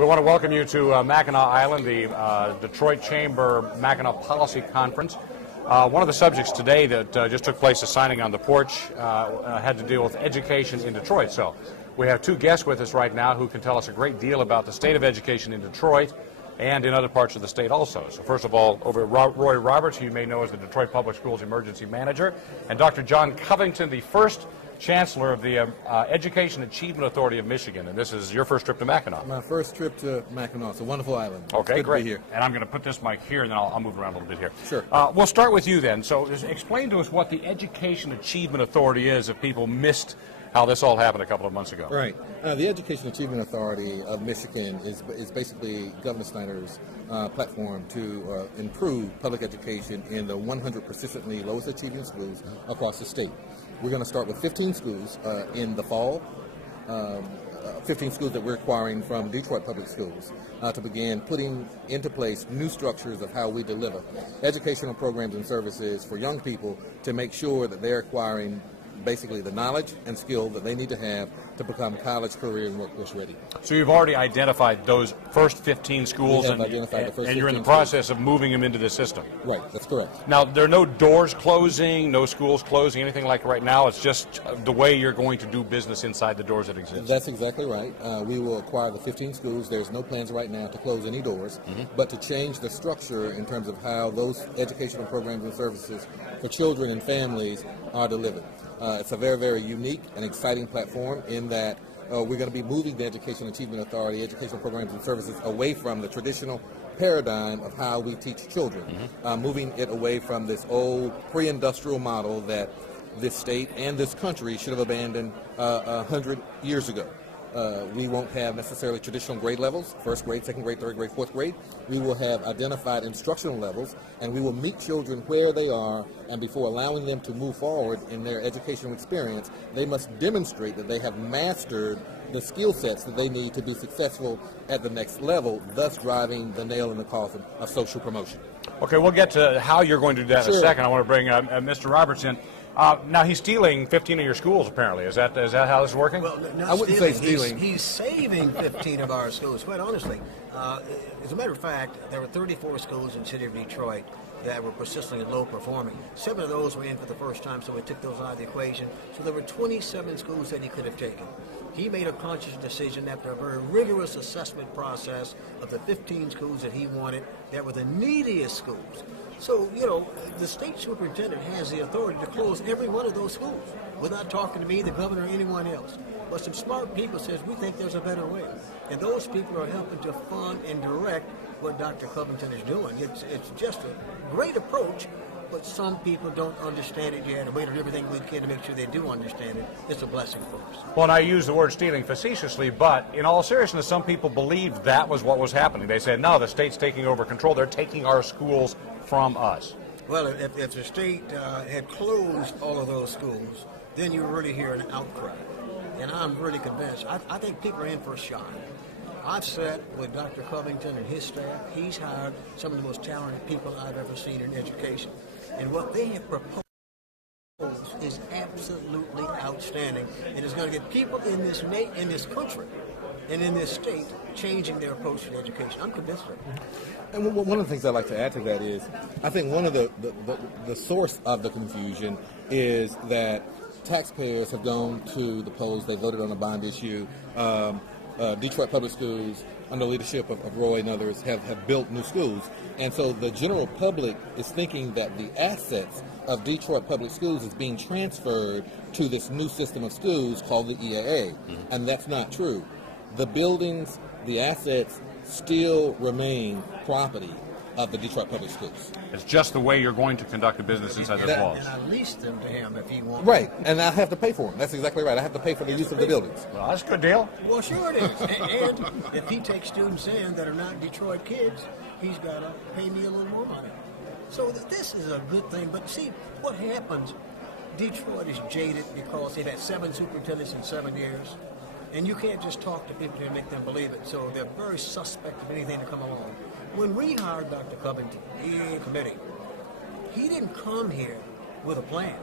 We want to welcome you to Mackinac Island, the Detroit Chamber Mackinac Policy Conference. One of the subjects today that just took place, a signing on the porch, had to deal with education in Detroit. So we have two guests with us right now who can tell us a great deal about the state of education in Detroit and in other parts of the state also. So first of all, over Roy Roberts, who you may know as the Detroit Public Schools Emergency Manager, and Dr. John Covington, the first Chancellor of the Education Achievement Authority of Michigan. And this is your first trip to Mackinac. My first trip to Mackinac. It's a wonderful island. Okay, good great. To be here. And I'm going to put this mic here, and then I'll move around a little bit here. Sure. We'll start with you then. So explain to us what the Education Achievement Authority is if people missed how this all happened a couple of months ago. Right. The Education Achievement Authority of Michigan is basically Governor Snyder's platform to improve public education in the 100 persistently lowest achieving schools across the state. We're going to start with 15 schools in the fall, 15 schools that we're acquiring from Detroit Public Schools to begin putting into place new structures of how we deliver educational programs and services for young people to make sure that they're acquiring basically the knowledge and skill that they need to have to become college, career, and workforce ready. So you've already identified those first 15 schools, and you're in the process of moving them into the system. Right, that's correct. Now, there are no doors closing, no schools closing, anything like right now. It's just the way you're going to do business inside the doors that exist. That's exactly right. We will acquire the 15 schools. There's no plans right now to close any doors, but to change the structure in terms of how those educational programs and services for children and families are delivered. It's a very, very unique and exciting platform in that we're going to be moving the Education Achievement Authority, educational programs and services away from the traditional paradigm of how we teach children, moving it away from this old pre-industrial model that this state and this country should have abandoned 100 years ago. We won't have necessarily traditional grade levels, first grade, second grade, third grade, fourth grade. We will have identified instructional levels, and we will meet children where they are, and before allowing them to move forward in their educational experience, they must demonstrate that they have mastered the skill sets that they need to be successful at the next level, thus driving the nail in the coffin of social promotion. Okay, we'll get to how you're going to do that in a second. I want to bring Mr. Roberts in. Now, he's stealing 15 of your schools, apparently. Is that how this is working? Well, I wouldn't say stealing. He's saving 15 of our schools, quite honestly. As a matter of fact, there were 34 schools in the city of Detroit that were persistently low performing. 7 of those were in for the first time, so we took those out of the equation. So there were 27 schools that he could have taken. He made a conscious decision after a very rigorous assessment process of the 15 schools that he wanted that were the neediest schools. So, you know, the state superintendent has the authority to close every one of those schools without talking to me, the governor, or anyone else. But some smart people says we think there's a better way. And those people are helping to fund and direct what Dr. Covington is doing. It's just a great approach, but some people don't understand it yet, and we do everything we can to make sure they do understand it. It's a blessing for us. Well, and I use the word stealing facetiously, but in all seriousness, some people believed that was what was happening. They said, no, the state's taking over control. They're taking our schools from us. Well, if the state had closed all of those schools, then you really hear an outcry. And I'm really convinced. I think people are in for a shock. I've sat with Dr. Covington and his staff. He's hired some of the most talented people I've ever seen in education. And what they have proposed is absolutely outstanding. And it's going to get people in this country and in this state changing their approach to education. I'm convinced of it. And one of the things I'd like to add to that is, I think one of the source of the confusion is that taxpayers have gone to the polls. They voted on a bond issue. Detroit Public Schools, under leadership of Roy and others, have built new schools. And so the general public is thinking that the assets of Detroit Public Schools is being transferred to this new system of schools called the EAA. And that's not true. The buildings, the assets still remain property of the Detroit Public Schools. It's just the way you're going to conduct a business inside those walls. And I lease them to him if he wants. Right, and I have to pay for them. That's exactly right. I have to pay for the use of the buildings. Well, that's a good deal. Well, sure it is. And if he takes students in that are not Detroit kids, he's got to pay me a little more money. So this is a good thing. But see, what happens, Detroit is jaded because they've had 7 superintendents in 7 years. And you can't just talk to people and make them believe it. So they're very suspect of anything to come along. When we hired Dr. Covington, committee, he didn't come here with a plan.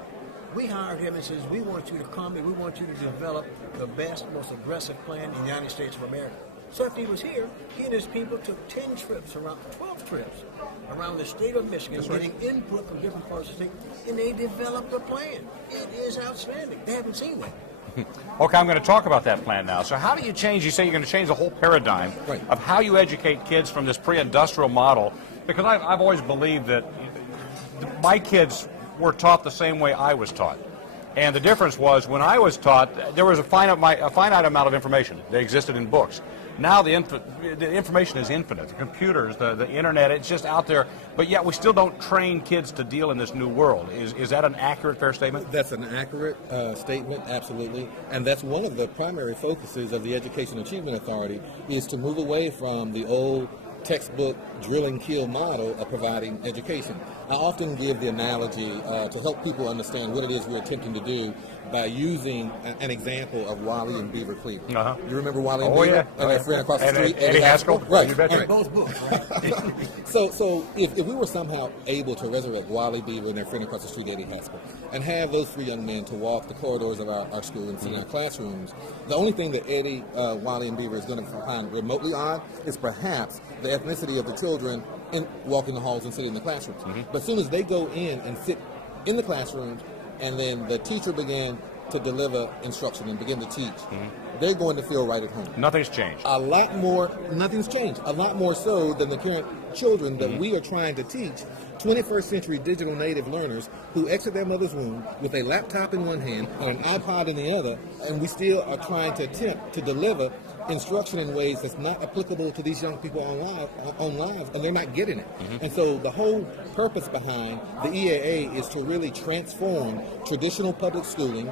We hired him and says, we want you to come and we want you to develop the best, most aggressive plan in the United States of America. So after he was here, he and his people took 10 trips, around 12 trips, around the state of Michigan, getting input from different parts of the state, and they developed a plan. It is outstanding. They haven't seen that. Okay, I'm going to talk about that plan now. So how do you change, you say you're going to change the whole paradigm of how you educate kids from this pre-industrial model? Because I've always believed that my kids were taught the same way I was taught. And the difference was, when I was taught, there was a finite amount of information that existed in books. Now the information is infinite. The computers, the internet, it's just out there. But yet we still don't train kids to deal in this new world. Is that an accurate, fair statement? That's an accurate statement, absolutely. And that's one of the primary focuses of the Education Achievement Authority, is to move away from the old textbook drill and kill model of providing education. I often give the analogy to help people understand what it is we're attempting to do by using an example of Wally and Beaver Cleveland. You remember Wally and Beaver? Yeah. And their friend across the street, Eddie Haskell? Right. And both books, right? So if we were somehow able to resurrect Wally Beaver and their friend across the street, Eddie Haskell, and have those three young men to walk the corridors of our school and sit in our classrooms, the only thing that Eddie, Wally, and Beaver is going to find remotely odd is perhaps the ethnicity of the children walking the halls and sitting in the classrooms. But as soon as they go in and sit in the classrooms, and then the teacher began to deliver instruction and begin to teach, they're going to feel right at home. Nothing's changed. Nothing's changed. A lot more so than the current children that we are trying to teach, 21st century digital native learners who exit their mother's womb with a laptop in one hand and an iPod in the other, and we still are trying to attempt to deliver instruction in ways that's not applicable to these young people on live, and they're not getting it. And so the whole purpose behind the EAA is to really transform traditional public schooling,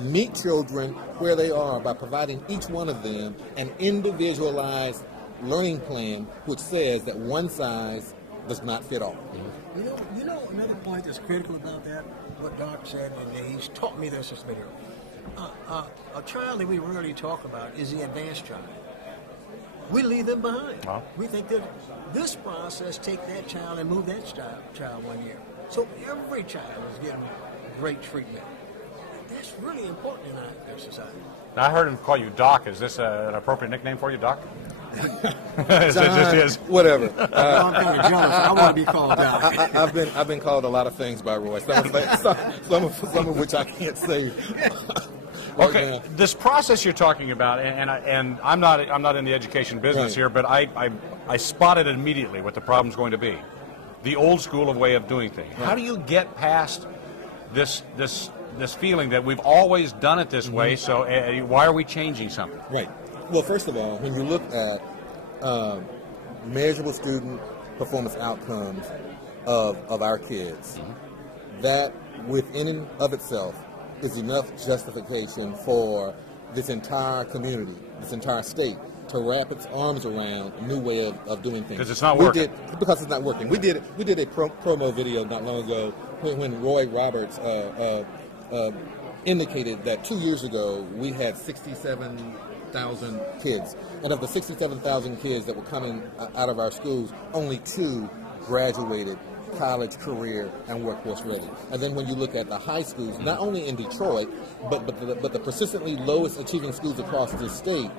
meet children where they are by providing each one of them an individualized learning plan which says that one size does not fit all. You know another point that's critical about that, what Doc said, and he's taught me this since been here. A child that we rarely talk about is the advanced child. We leave them behind. We think that this process take that child and move that child 1 year. So every child is getting great treatment. That's really important in our society. Now, I heard him call you Doc. Is this an appropriate nickname for you, Doc? It John, just is. whatever. I'm kind of jealous. I want to be called Doc. I've been called a lot of things by Roy. Some of which I can't say. Okay, this process you're talking about, and I'm not in the education business here, but I spotted immediately what the problem's going to be: the old school of way of doing things. How do you get past this feeling that we've always done it this way? So why are we changing something? Right. Well, first of all, when you look at measurable student performance outcomes of our kids, that within and of itself is enough justification for this entire community, this entire state, to wrap its arms around a new way of doing things. Because it's not working. Because it's not working. We did a promo video not long ago when Roy Roberts indicated that 2 years ago we had 67,000 kids. And of the 67,000 kids that were coming out of our schools, only 2 graduated college, career, and workforce ready. And then when you look at the high schools, not only in Detroit, but the persistently lowest achieving schools across the state,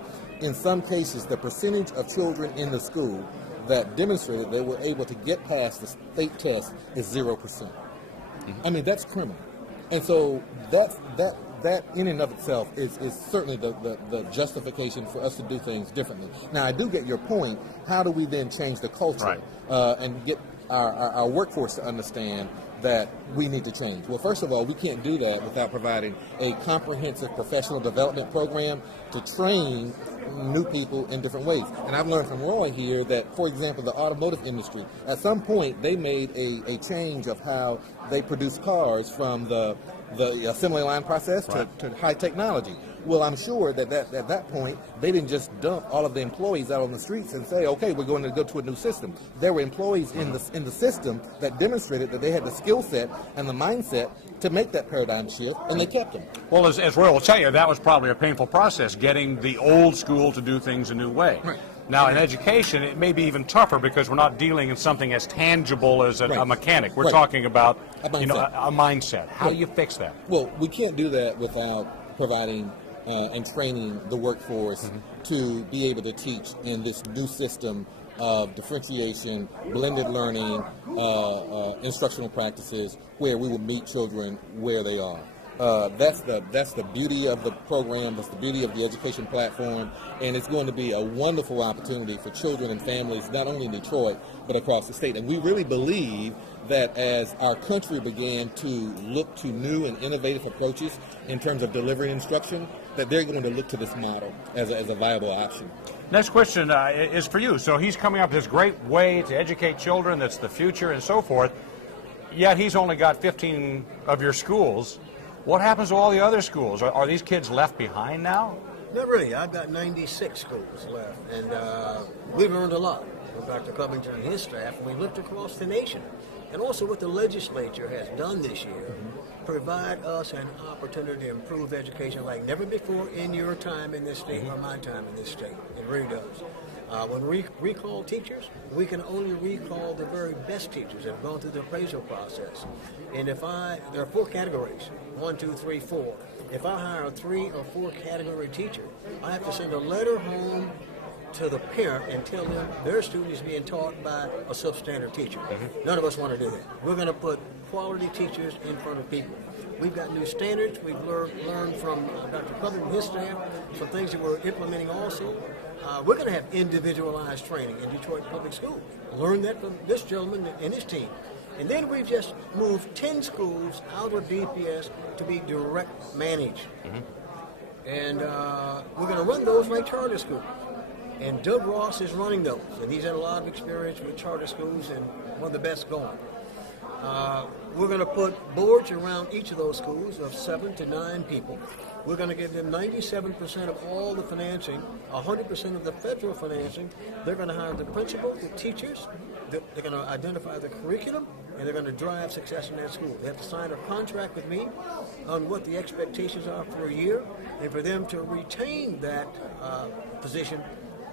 in some cases, the percentage of children in the school that demonstrated they were able to get past the state test is 0%. I mean, that's criminal. And so that in and of itself is certainly the justification for us to do things differently. Now, I do get your point. How do we then change the culture and get our workforce to understand that we need to change? Well, first of all, we can't do that without providing a comprehensive professional development program to train new people in different ways. And I've learned from Roy here that, for example, the automotive industry, at some point they made a change of how they produce cars from the assembly line process to high technology. Well, I'm sure that at that point, they didn't just dump all of the employees out on the streets and say, okay, we're going to go to a new system. There were employees in the system that demonstrated that they had the skill set and the mindset to make that paradigm shift, and they kept them. Well, as Roy will tell you, that was probably a painful process, getting the old school to do things a new way. Right. Now, in education, it may be even tougher because we're not dealing in something as tangible as a mechanic. We're talking about a mindset. How do you fix that? Well, we can't do that without providing and training the workforce to be able to teach in this new system of differentiation, blended learning, instructional practices, where we will meet children where they are. That's the beauty of the program. That's the beauty of the education platform, and it's going to be a wonderful opportunity for children and families, not only in Detroit but across the state. And we really believe that as our country began to look to new and innovative approaches in terms of delivering instruction, that they're going to look to this model as a viable option. Next question is for you. So he's coming up with this great way to educate children, that's the future and so forth, yet he's only got 15 of your schools. What happens to all the other schools? Are these kids left behind now? Not really. I've got 96 schools left, and we've learned a lot from Dr. Covington and his staff, and we looked across the nation. And also what the legislature has done this year, provide us an opportunity to improve education like never before in your time in this state or my time in this state. It really does. When we recall teachers, we can only recall the very best teachers that have gone through the appraisal process. And there are 4 categories, 1, 2, 3, 4. If I hire a 3 or 4 category teacher, I have to send a letter home to the parent and tell them their student is being taught by a substandard teacher. None of us want to do that. We're going to put quality teachers in front of people. We've got new standards. We've learned from Dr. Covington and his staff some things that we're implementing also. We're going to have individualized training in Detroit Public Schools. Learn that from this gentleman and his team. And then we've just moved 10 schools out of DPS to be direct managed. And we're going to run those like charter schools. And Doug Ross is running those, and he's had a lot of experience with charter schools and one of the best going. We're going to put boards around each of those schools of 7 to 9 people. We're going to give them 97% of all the financing, 100% of the federal financing. They're going to hire the principal, the teachers. They're going to identify the curriculum, and they're going to drive success in that school. They have to sign a contract with me on what the expectations are for a year, and for them to retain that position,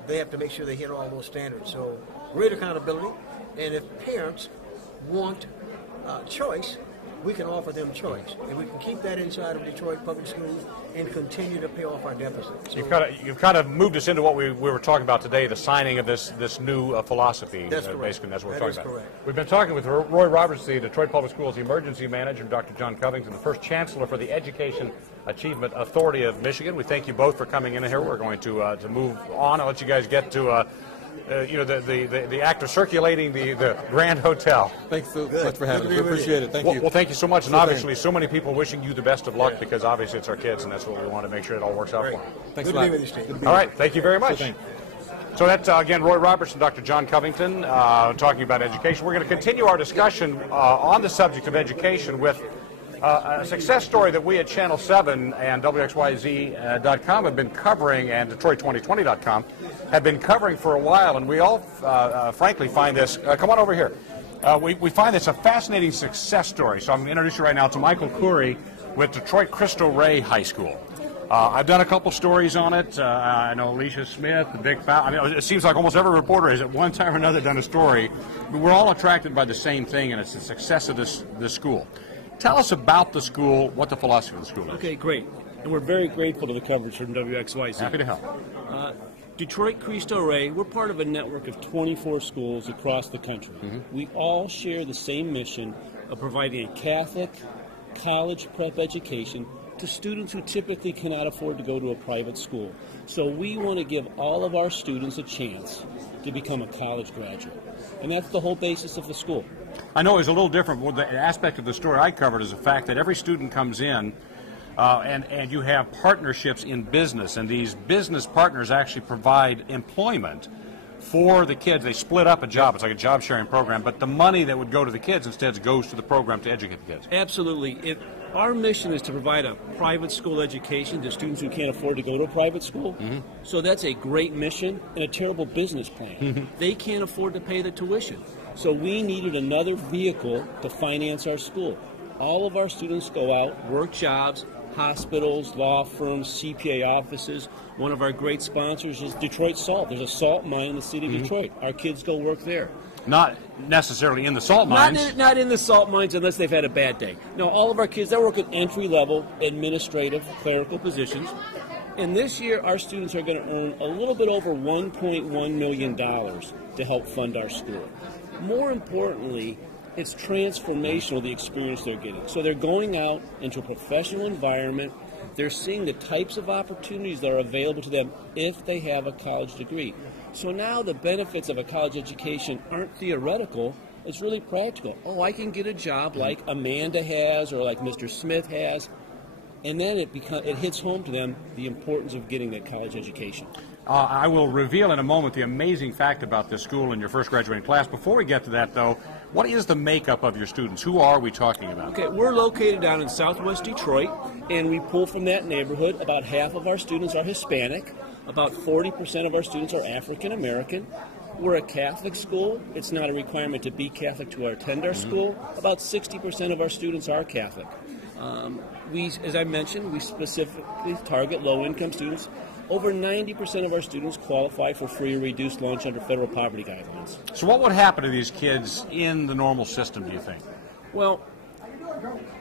they have to make sure they hit all those standards. So great accountability, and if parents want choice, we can offer them choice, and we can keep that inside of Detroit Public Schools and continue to pay off our deficit. So You've kind of moved us into what we were talking about today, the signing of this new philosophy. That's correct. Basically, that's what we're talking about. Correct. We've been talking with Roy Roberts, the Detroit Public Schools Emergency Manager, and Dr. John Covington, the first Chancellor for the Education Achievement Authority of Michigan. We thank you both for coming in here. We're going to move on. I'll let you guys get to the act of circulating the Grand Hotel. Thanks so much for having us. We appreciate it. Thank you. Well, thank you so much. And obviously, so many people wishing you the best of luck, because obviously it's our kids, and that's what we want to make sure it all works out for them. Thanks a Good lot. to be with you, Steve. All right. Thank you very much. So that's, again, Roy Roberts and Dr. John Covington talking about education. We're going to continue our discussion on the subject of education with a success story that we at Channel 7 and WXYZ.com have been covering, and Detroit2020.com have been covering for a while, and we all, frankly, find this, come on over here, we find this a fascinating success story. So I'm going to introduce you right now to Michael Curry with Detroit Cristo Rey High School. I've done a couple stories on it. I know Alicia Smith, the big I mean, it seems like almost every reporter has at one time or another done a story, but we're all attracted by the same thing, and it's the success of this school. Tell us about the school, what the philosophy of the school is. Okay, great. And we're very grateful to the coverage from WXYZ. Happy to help. Detroit Cristo Rey, we're part of a network of 24 schools across the country. We all share the same mission of providing a Catholic college prep education to students who typically cannot afford to go to a private school. So we want to give all of our students a chance to become a college graduate. And that's the whole basis of the school. I know it's a little different. Well, the aspect of the story I covered is the fact that every student comes in and you have partnerships in business, and these business partners actually provide employment for the kids. They split up a job. It's like a job sharing program, but the money that would go to the kids instead goes to the program to educate the kids. Absolutely. Our mission is to provide a private school education to students who can't afford to go to a private school. So that's a great mission and a terrible business plan. They can't afford to pay the tuition. So we needed another vehicle to finance our school. All of our students go out, work jobs, hospitals, law firms, CPA offices. One of our great sponsors is Detroit Salt. There's a salt mine in the city of Detroit. Our kids go work there. Not necessarily in the salt mines. Not in the salt mines unless they've had a bad day. No, all of our kids, they work at entry-level administrative, clerical positions. And this year, our students are going to earn a little bit over $1.1 million to help fund our school. More importantly, it's transformational, the experience they're getting. So they're going out into a professional environment. They're seeing the types of opportunities that are available to them if they have a college degree. So now the benefits of a college education aren't theoretical. It's really practical. Oh, I can get a job like Amanda has or like Mr. Smith has. And then it hits home to them the importance of getting that college education. I will reveal in a moment the amazing fact about this school and your first graduating class. Before we get to that, though, what is the makeup of your students? Who are we talking about? Okay, we're located down in southwest Detroit, and we pull from that neighborhood. About half of our students are Hispanic. About 40% of our students are African American. We're a Catholic school. It's not a requirement to be Catholic to attend our school. About 60% of our students are Catholic. As I mentioned, we specifically target low-income students. Over 90% of our students qualify for free or reduced lunch under federal poverty guidelines. So what would happen to these kids in the normal system, do you think? Well,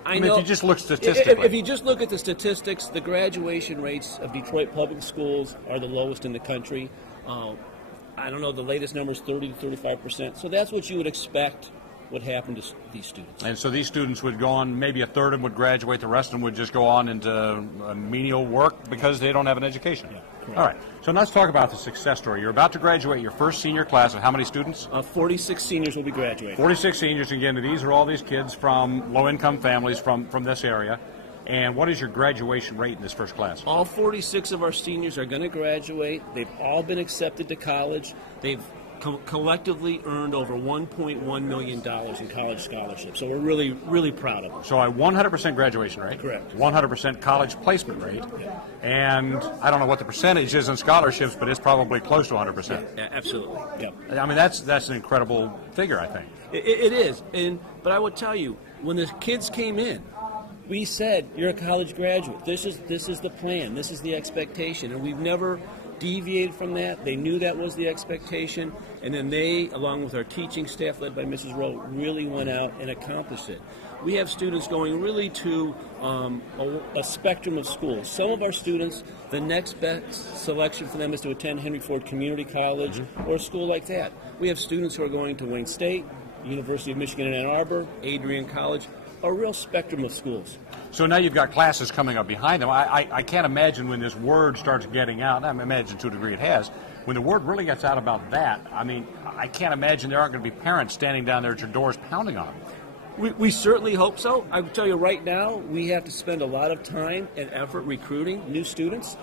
I mean, know, if you just look statistically. If you just look at the statistics, the graduation rates of Detroit public schools are the lowest in the country. I don't know, the latest number is 30 to 35%. So that's what you would expect would happen to these students. And so these students would go on, maybe a third of them would graduate, the rest of them would just go on into menial work because they don't have an education. Yeah, correct. All right, so let's talk about the success story. You're about to graduate your first senior class of how many students? 46 seniors will be graduating. 46 seniors, again, these are all these kids from low-income families from this area. And what is your graduation rate in this first class? All 46 of our seniors are going to graduate. They've all been accepted to college. They've collectively earned over $1.1 million in college scholarships. So we're really, really proud of them. So a 100% graduation rate. Correct. 100% college placement rate. Yeah. And I don't know what the percentage is in scholarships, but it's probably close to 100%. Yeah, absolutely. Yep. I mean, that's an incredible figure, I think. It is. But I will tell you, when the kids came in, we said, you're a college graduate. This is the plan. This is the expectation. And we've never deviated from that. They knew that was the expectation. And then they, along with our teaching staff led by Mrs. Rowe, really went out and accomplished it. We have students going really to a spectrum of schools. Some of our students, the next best selection for them is to attend Henry Ford Community College or a school like that. We have students who are going to Wayne State, University of Michigan in Ann Arbor, Adrian College, a real spectrum of schools. So now you've got classes coming up behind them. I can't imagine when this word starts getting out, I imagine to a degree it has, when the word really gets out about that, I mean, I can't imagine there aren't going to be parents standing down there at your doors pounding on them. We certainly hope so. I will tell you right now, we have to spend a lot of time and effort recruiting new students.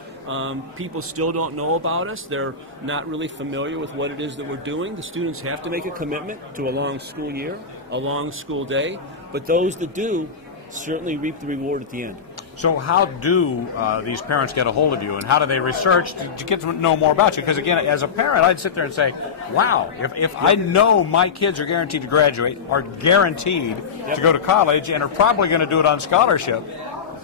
People still don't know about us. They're not really familiar with what it is that we're doing. The students have to make a commitment to a long school year, a long school day, but those that do certainly reap the reward at the end. So how do these parents get a hold of you, and how do they research to get to know more about you? Because, again, as a parent, I'd sit there and say, wow, if I know my kids are guaranteed to graduate, are guaranteed to go to college, and are probably going to do it on scholarship,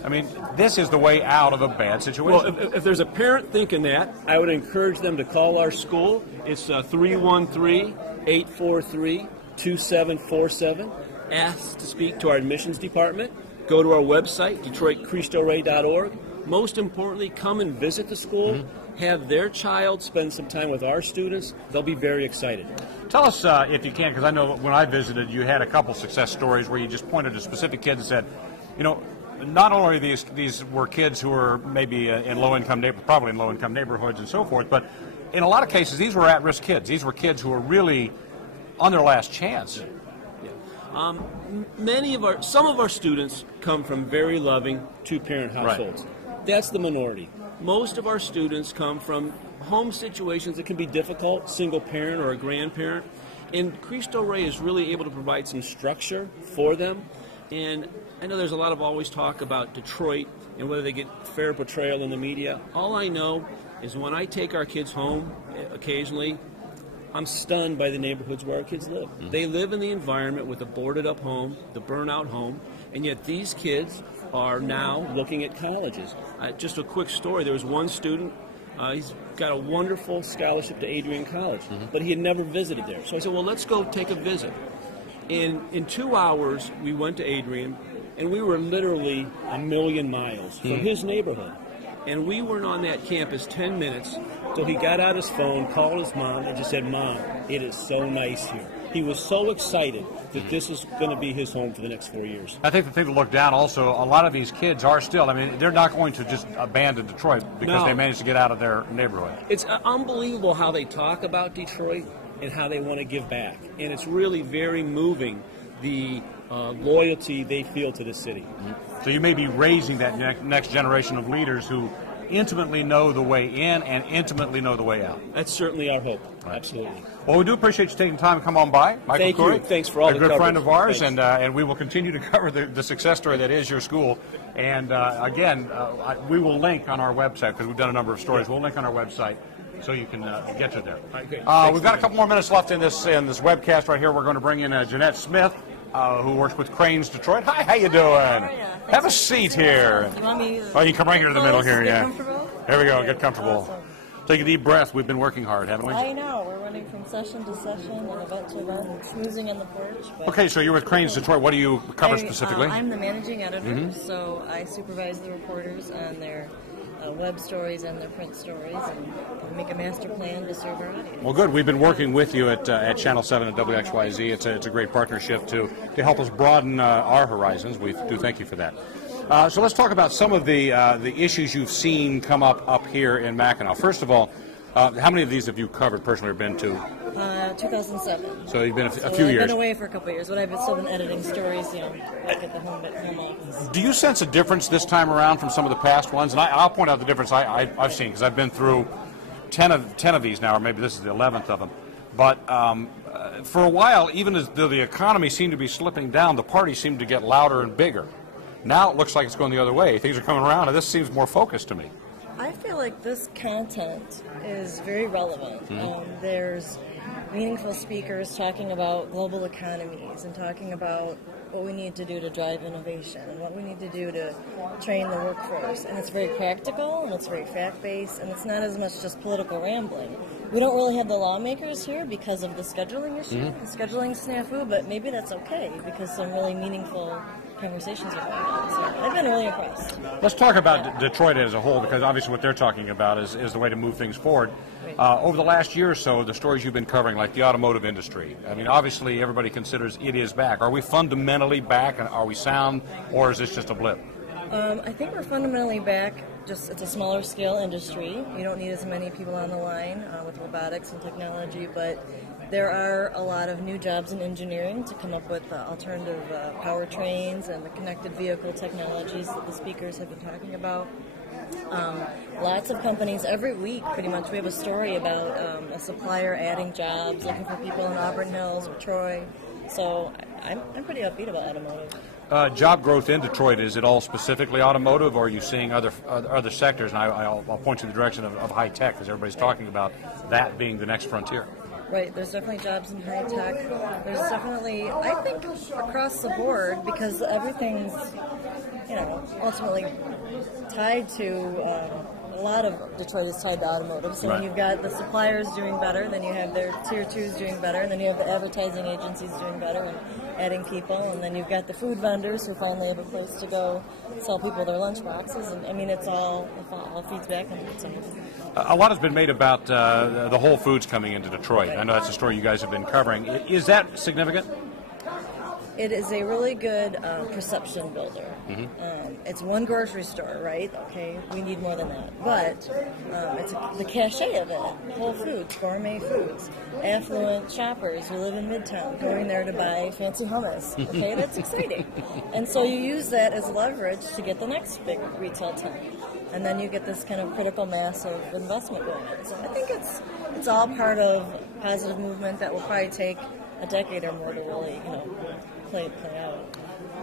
I mean, this is the way out of a bad situation. Well, if there's a parent thinking that, I would encourage them to call our school. It's 313-843-2747. Ask to speak to our admissions department. Go to our website, DetroitCristoRey.org. Most importantly, come and visit the school. Have their child spend some time with our students. They'll be very excited. Tell us, if you can, because I know when I visited, you had a couple success stories where you just pointed to specific kids and said, you know, not only these were kids who were maybe in probably in low-income neighborhoods and so forth, but in a lot of cases, these were at-risk kids. These were kids who were really on their last chance. Some of our students come from very loving two-parent households. Right. That's the minority. Most of our students come from home situations that can be difficult, single parent or a grandparent, and Cristo Rey is really able to provide some structure for them. And I know there's a lot of always talk about Detroit and whether they get fair portrayal in the media. All I know is when I take our kids home occasionally, I'm stunned by the neighborhoods where our kids live. Mm-hmm. They live in the environment with the boarded-up home, the burnt-out home, and yet these kids are now looking at colleges. Just a quick story. There was one student, he's got a wonderful scholarship to Adrian College, but he had never visited there. So I said, well, let's go take a visit. In 2 hours, we went to Adrian, and we were literally a million miles from his neighborhood. And we weren't on that campus 10 minutes till he got out his phone, called his mom, and just said, "Mom, it is so nice here." He was so excited that this is going to be his home for the next 4 years. I think the thing to look down also, a lot of these kids are still, I mean, they're not going to just abandon Detroit because they managed to get out of their neighborhood. It's unbelievable how they talk about Detroit and how they want to give back. And it's really very moving, the loyalty they feel to the city. So you may be raising that next generation of leaders who intimately know the way in and intimately know the way out. That's certainly our hope. Right. Absolutely. Well, we do appreciate you taking time to come on by. Michael Thank Curry, you. Thanks for all the coverage. A good friend of ours, Thanks. and we will continue to cover the success story that is your school. And again, we will link on our website, because we've done a number of stories. We'll link on our website so you can get to there. We've got a couple more minutes left in this webcast right here. We're going to bring in Jeanette Smith, who works with Cranes Detroit. Hi, how you doing? Have a seat here. You want me to you can come right here to the middle here. get Yeah. comfortable? There we go. Get comfortable. Awesome. Take a deep breath. We've been working hard, haven't we? I know. We're running from session to session and event to event and schmoozing on the porch. But Okay, so you're with Cranes Detroit. What do you cover specifically? I'm the managing editor, so I supervise the reporters on their web stories and their print stories and make a master plan to serve our audience. Well, good. We've been working with you at Channel 7 at WXYZ. It's a great partnership to help us broaden our horizons. We do thank you for that. So let's talk about some of the issues you've seen come up here in Mackinac. First of all, how many of these have you covered personally or been to? 2007. So you've been a few I've years. been away for a couple of years, but I've still been editing stories, back at the home office. Do you sense a difference this time around from some of the past ones? And I'll point out the difference I've seen, because I've been through 10 of these now, or maybe this is the 11th of them. But for a while, even as though the economy seemed to be slipping down, the party seemed to get louder and bigger. Now it looks like it's going the other way. Things are coming around, and this seems more focused to me. I feel like this content is very relevant. There's meaningful speakers talking about global economies and talking about what we need to do to drive innovation and what we need to do to train the workforce. And it's very practical and it's very fact-based, and it's not as much just political rambling. We don't really have the lawmakers here because of the scheduling issue, the scheduling snafu, but maybe that's okay because some really meaningful conversations are going on. So I've been really impressed. Let's talk about Detroit as a whole, because obviously what they're talking about is the way to move things forward. Over the last year or so, the stories you've been covering, like the automotive industry, I mean, obviously everybody considers it is back. Are we fundamentally back, and are we sound, or is this just a blip? I think we're fundamentally back. Just it's a smaller scale industry. You don't need as many people on the line with robotics and technology, but there are a lot of new jobs in engineering to come up with alternative powertrains and the connected vehicle technologies that the speakers have been talking about. Lots of companies, every week pretty much, we have a story about a supplier adding jobs, looking for people in Auburn Hills or Troy. So I'm pretty upbeat about automotive. Job growth in Detroit, is it all specifically automotive, or are you seeing other sectors? And I'll point you in the direction of high tech, because everybody's talking about that being the next frontier. Right, there's definitely jobs in high tech. There's definitely, I think, across the board, because everything's, ultimately tied to, a lot of Detroit is tied to automotive. So when you've got the suppliers doing better, then you have their tier twos doing better, and then you have the advertising agencies doing better and adding people, and then you've got the food vendors who finally have a place to go sell people their lunch boxes, and I mean it all feeds back into itself. A lot has been made about the Whole Foods coming into Detroit. I know that's a story you guys have been covering. Is that significant? It is a really good perception builder. It's one grocery store, right? Okay, we need more than that. But it's the cachet of it. Whole Foods, gourmet foods, affluent shoppers who live in Midtown going there to buy fancy hummus. Okay, that's exciting. And so you use that as leverage to get the next big retail tenant. And then you get this kind of critical mass of investment going on. So I think it's all part of positive movement that will probably take a decade or more to really, play out.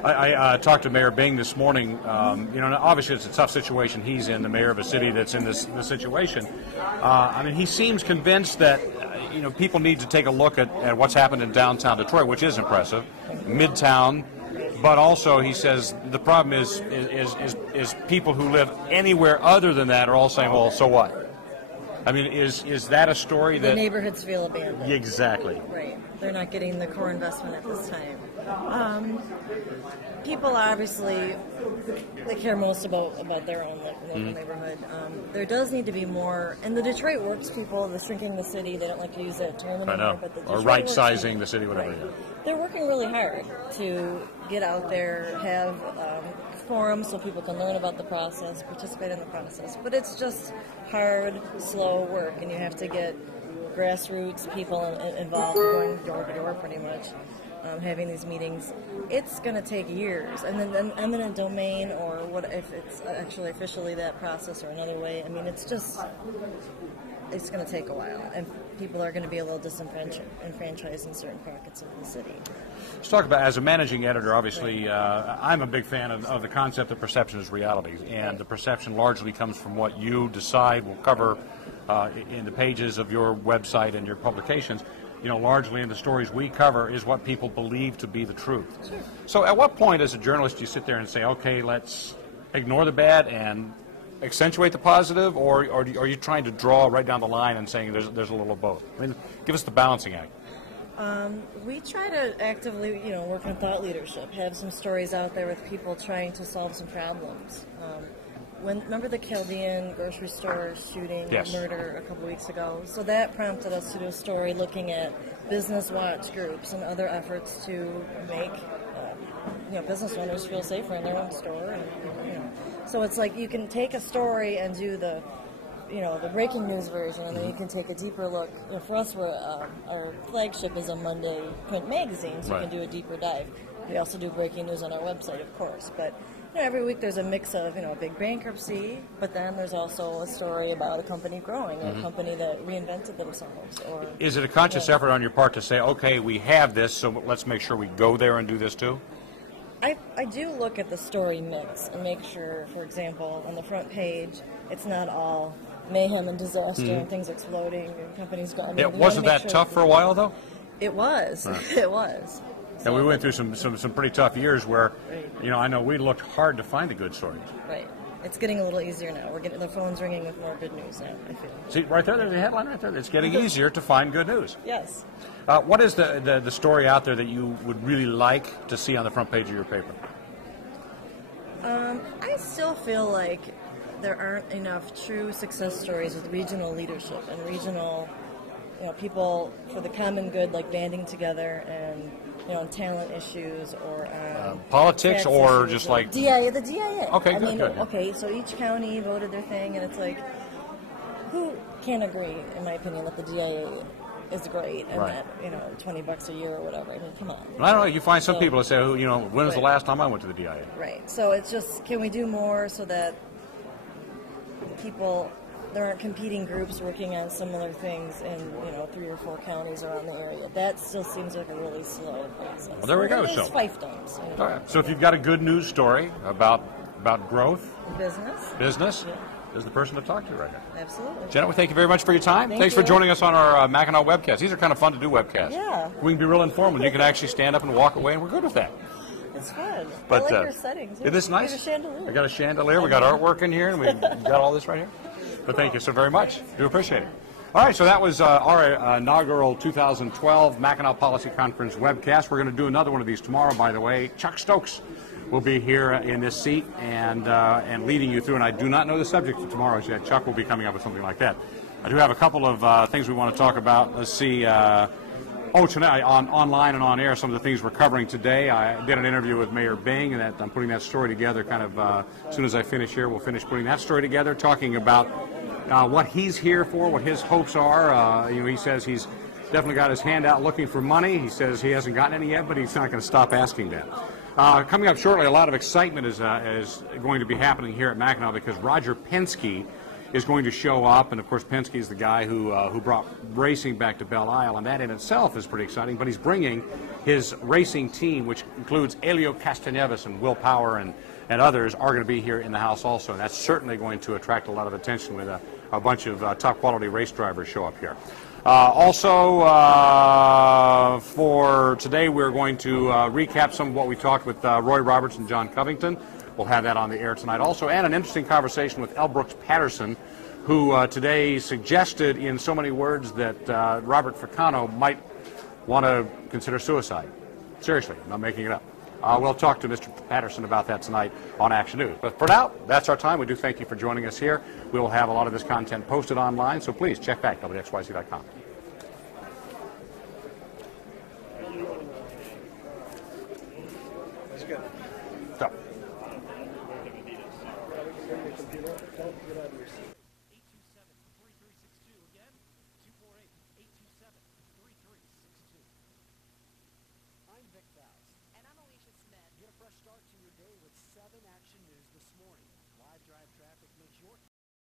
I talked to Mayor Bing this morning. Obviously it's a tough situation he's in, the mayor of a city that's in this situation. He seems convinced that people need to take a look at what's happened in downtown Detroit, which is impressive, Midtown. But also, he says the problem is people who live anywhere other than that are all saying, well, so what? I mean, is that a story The that neighborhoods feel abandoned. exactly? Right. They're not getting the core investment at this time. People obviously, they care most about their own local neighborhood. There does need to be more, and the Detroit Works people, the shrinking the city, they don't like to use that term anymore. I know. But the Or Detroit right-sizing Works, the city, whatever. right. Yeah. They're working really hard to get out there, have forums so people can learn about the process, participate in the process. But it's just hard, slow work, and you have to get grassroots people involved, going door to door pretty much, having these meetings. It's going to take years. And then eminent domain, or what if it's actually officially that process or another way, I mean, it's going to take a while. And people are going to be a little disenfranchised in certain pockets of the city. Let's talk about, as a managing editor, obviously, I'm a big fan of the concept of perception as reality, and the perception largely comes from what you decide will cover in the pages of your website and your publications. You know, largely in the stories we cover is what people believe to be the truth. Sure. So at what point as a journalist do you sit there and say, okay, let's ignore the bad and accentuate the positive, or are you trying to draw right down the line and saying there's a little of both? I mean, give us the balancing act. We try to actively, work on thought leadership, have some stories out there with people trying to solve some problems. Remember the Chaldean grocery store shooting, Yes. murder a couple weeks ago? So that prompted us to do a story looking at business watch groups and other efforts to make business owners feel safer in their own store. And, So it's like you can take a story and do the breaking news version, and then you can take a deeper look. For us, our flagship is a Monday print magazine, so Right. you can do a deeper dive. We also do breaking news on our website, of course, but every week there's a mix of a big bankruptcy, but then there's also a story about a company growing, or a company that reinvented themselves. Or Is it a conscious effort on your part to say, okay, we have this, so let's make sure we go there and do this too? I do look at the story mix and make sure, for example, on the front page, it's not all mayhem and disaster and things exploding and companies going. Wasn't that tough for a while, though? It was. Right. It was. And we went through some pretty tough years where, Right. I know we looked hard to find the good stories. Right. It's getting a little easier now. We're getting the phone's ringing with more good news now, I feel. See, right there's the headline right there. It's getting easier to find good news. Yes. What is the story out there that you would really like to see on the front page of your paper? I still feel like there aren't enough true success stories with regional leadership and regional, people for the common good, like banding together and, on talent issues or Politics, tax or issues, just like DIA, the DIA. Okay, good. Okay, so each county voted their thing, and it's like, who can't agree, in my opinion, that the DIA is great and Right. that, $20 a year or whatever. I mean, come on. I don't know. You find some So- people that say, when was the Right. last time I went to the DIA? Right. So it's just, can we do more so that there aren't competing groups working on similar things in, 3 or 4 counties around the area? That still seems like a really slow process. Well, there we go, There's so. fiefdoms. All right. So if you've got a good news story about growth, business, Yeah. is the person to talk to right now. Absolutely. Janet, we thank you very much for your time. Thank Thanks for you. joining us on our Mackinac Webcast. These are kind of fun to do webcasts. Yeah. We can be real informal. You can actually stand up and walk away, and we're good with that. It's fun. But, I like your settings. Isn't this nice? We have a chandelier. We got a chandelier. We got artwork in here, and we've got all this right here. But thank you so very much. Do appreciate it. All right, so that was our inaugural 2012 Mackinac Policy Conference webcast. We're going to do another one of these tomorrow, by the way. Chuck Stokes will be here in this seat and leading you through, and I do not know the subject for tomorrow's yet. Chuck will be coming up with something like that. I do have a couple of things we want to talk about. Let's see. Tonight, online and on air, some of the things we're covering today. I did an interview with Mayor Bing, and I'm putting that story together kind of as soon as I finish here. We'll finish putting that story together, talking about what he's here for, what his hopes are. He says he's definitely got his hand out looking for money. He says he hasn't gotten any yet, but he's not going to stop asking that. Coming up shortly, a lot of excitement is going to be happening here at Mackinac because Roger Penske is going to show up, and of course Penske is the guy who brought racing back to Belle Isle, and that in itself is pretty exciting. But he's bringing his racing team, which includes Helio Castroneves and Will Power and others, are going to be here in the house also, and that's certainly going to attract a lot of attention with a bunch of top quality race drivers show up here. For today, we're going to recap some of what we talked with Roy Roberts and John Covington. We'll have that on the air tonight also, and an interesting conversation with L. Brooks Patterson, who today suggested in so many words that Robert Fricano might want to consider suicide. Seriously, I'm not making it up. We'll talk to Mr. Patterson about that tonight on Action News. But for now, that's our time. We do thank you for joining us here. We will have a lot of this content posted online, so please check back WXYZ.com. That's good. So. Start to your day with 7 Action News this morning. Live drive traffic makes your